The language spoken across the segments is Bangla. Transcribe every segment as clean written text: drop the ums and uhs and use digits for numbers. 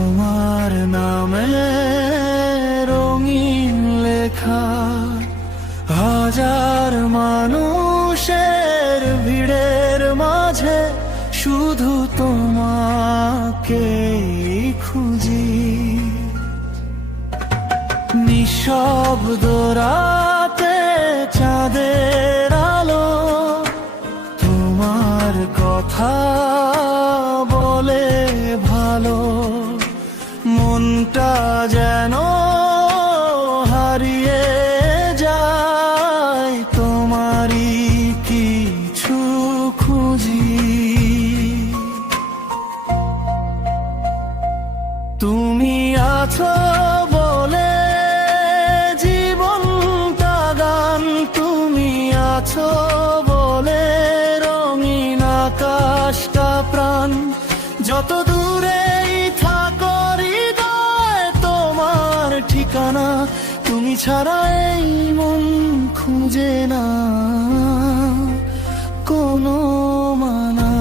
তোমার নামে রঙিন লেখা, হাজার মানুষের ভিড়ের মাঝে শুধু তোমাকে খুঁজি। নিঃশব্দ রাতে চাঁদের আলো তোমার কথা বলে ভালো, মনটা যেন হারিয়ে যায় তোমারই কিছু খুঁজি। তুমি আছো বলে জীবনটা গান, তুমি আছো বলে রঙিন আকাশটা প্রাণ। যত দূরেই থাকো হৃদয় তোমার ঠিকানা, তুমি ছাড়া এই মন খুঁজে না কোনো মানা।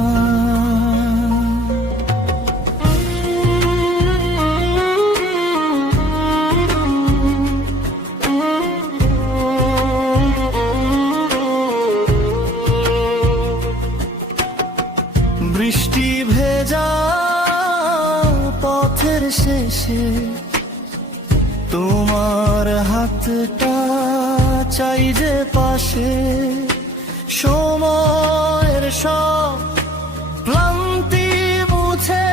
বৃষ্টি ভেজা পথের শেষে তোমার হাতটা চাই যে পাশে, সময়ের সব ক্লান্তি মুছে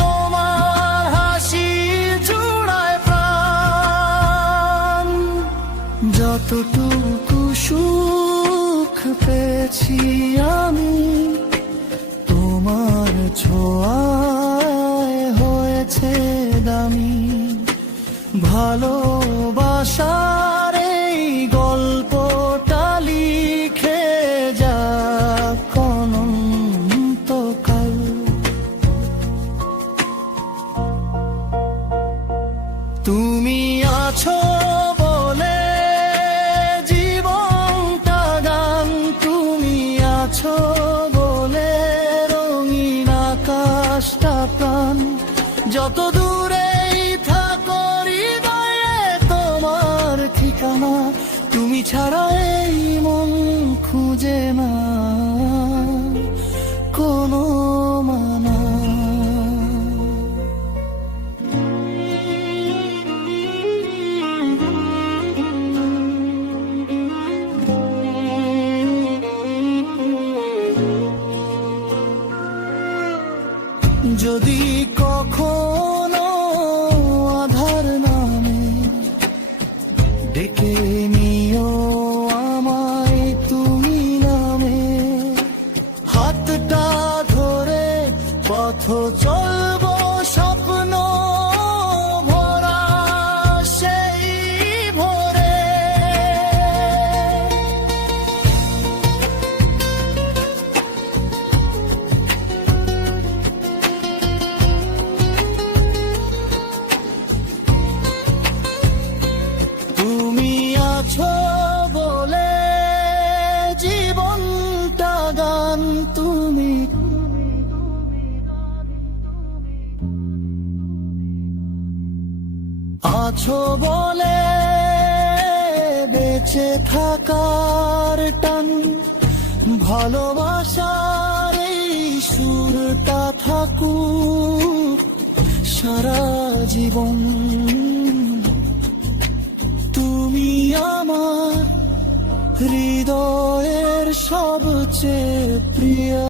তোমার হাসি জুড়ায় প্রাণ। যতটুকু সুখ পেয়েছি আমি তোমার ছোঁয়ায় হয়েছে দামি। ভালোবাসার এই গল্পটা লিখে যাক অনন্তকাল। তুমি আছো বলে জীবনটা গান, তুমি আছো বলে রঙিন আকাশটা প্রাণ। যত দূরেই থাকো হৃদয়ে তোমার ঠিকানা, তুমি ছাড়া এই মন খুঁজে না কোনো মানা। যদি কখনো আধার নামে ডেকে নিও আমায় তুমি নামে, হাতটা ধরে পথ চলবো স্বপ্ন ভরা সেই ভোরে। তুমি আছো বলে জীবনটা গান, তুমি আছো বলে বেঁচে থাকার টান। ভালোবাসার এই সুরটা থাকুক সারা জীবন। তুমি আমার হৃদয়ের সবচেয়ে প্রিয়।